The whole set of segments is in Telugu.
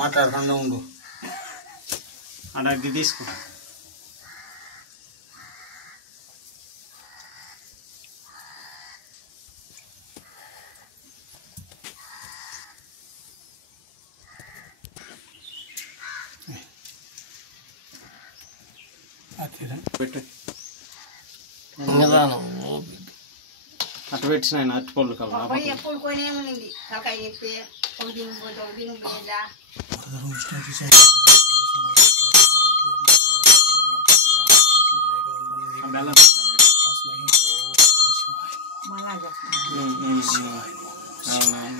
మాట్లాడకుండా ఉండు. అడగ్గి తీసుకో. పెట్టు అటు పెట్టిన ఆయన అట్టుకోళ్ళు కావాలి.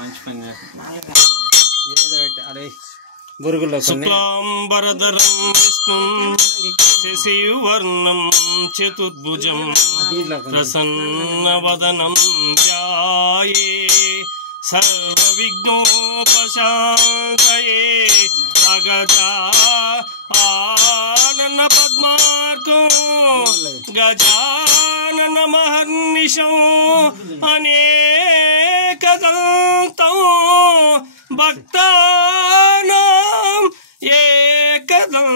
మంచి పని అదే గురుగుల్లో శుక్లాంబరధరం విష్ణుం శశివర్ణం చతుర్భుజం ప్రసన్నవదనం ధ్యాయే సర్వవిఘ్నోపశాంతయే అగజా ఆనన పద్మార్కో గజానన మహర్నిశో అనేకదంతం భక్తానాం ఏకదంతముపాస్మహే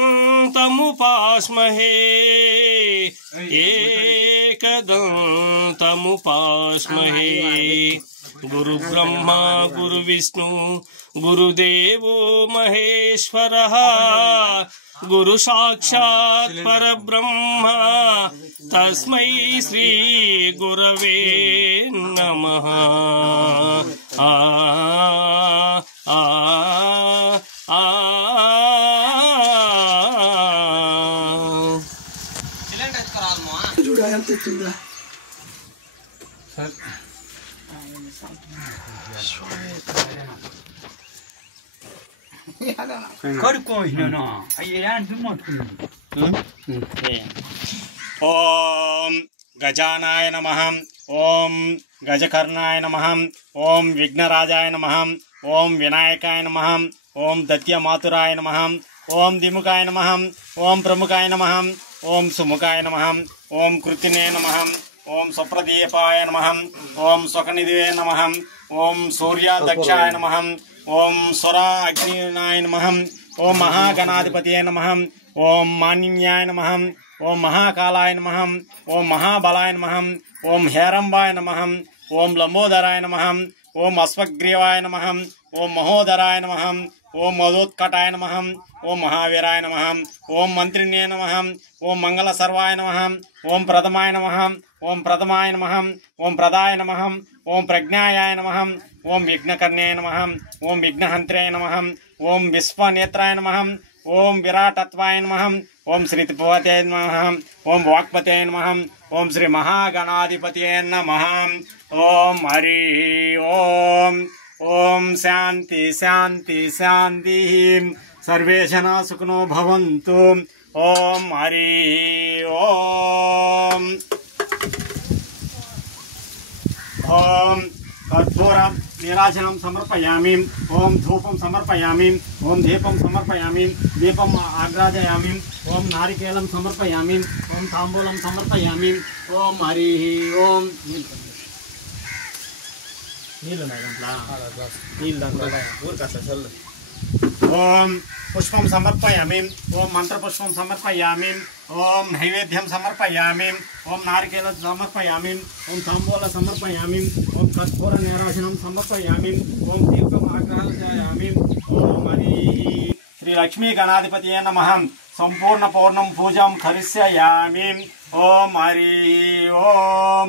ఏకదంతముపాస్మహే. గురు బ్రహ్మ గురు విష్ణు గురుదేవో మహేశ్వరః గురు సాక్షాత్ పరబ్రహ్మ తస్మై శ్రీ గురవే నమః. ఆ ఆ ఆ ఓం గజానాయ నమః. ఓం గజకర్ణాయ నమః. ఓం విఘ్నరాజాయ నమః. ఓం వినాయకాయ నమః. ఓం దత్యమాతురాయ నమః. ఓం దిముఖాయ నమః. ఓం ప్రముఖాయ నమః. ఓం సుముఖాయ నమః. ఓం కృతినే నమః. ఓం సుప్రదీపాయ నమః. ఓం సుఖనిధివే నమః. ఓం సూర్యాధ్యక్షాయ నమః. ఓం సురా అగ్నినాయ నమః. ఓం మహాగణాధిపతియే నమః. ఓం మాన్యాయ నమః. ఓం మహాకాలాయ నమః. ఓం మహాబలాయ నమః. ఓం హేరంబాయ నమః. ఓం లంబోదరాయ నమః. ఓం అశ్వగ్రీవాయ నమః. ఓం మహోదరాయ నమః. ఓం మధోత్కటాయ నమః. ఓం మహావీరాయ నమః. ఓం మంత్రిణే నమః. ఓం మంగళ సర్వాయ నమః. ఓం ప్రథమాయ నమః. ఓం ప్రథమాయ నమః. ఓం ప్రదాయ నమః. ఓం ప్రజ్ఞాయాయ నమః. ఓం విఘ్నకర్ణే నమః. ఓం విఘ్నహంత్రే నమః. ఓం విశ్వనేత్రాయ నమః. ఓం విరాటత్వాయ నమః. ఓం శ్రీతిపతే నమః. ఓం వాక్పతే నమః. ఓం శ్రీ మహాగణాధిపతియే నమః. ఓం హరి ఓం. ఓం శాంతి శాంతి శాంతి. సర్వే జనా సుఖినో భవంతు. ఓం హరి ఓం. ఓం కర్పూర నీరాజనం సమర్పయామి. ఓం ధూపం సమర్పయామి. ఓం దీపం సమర్పయామి. దీపం ఆగ్రాదయామి. ఓం నారికేళం సమర్పయామి. ఓం తాంబూలం సమర్పయామి. ఓం హరి ఓం. నీళ్ళు ఓం పుష్పం సమర్పయామి. ఓం మంత్రపుష్పం సమర్పయామి. ఓం నైవేద్యం సమర్పయామి. ఓం నారికేళం సమర్పయామి. ఓం తాంబూల సమర్పయామి. ఓం కర్పూర నీరాజనం సమర్పయామి. ఓం దీపం ఆగ్రహామి. ఓం హరి. శ్రీ లక్ష్మీ గణాధిపతియే నమః. సంపూర్ణ పూర్ణం పూజం కరిష్యామి. ఓం హరి ఓం.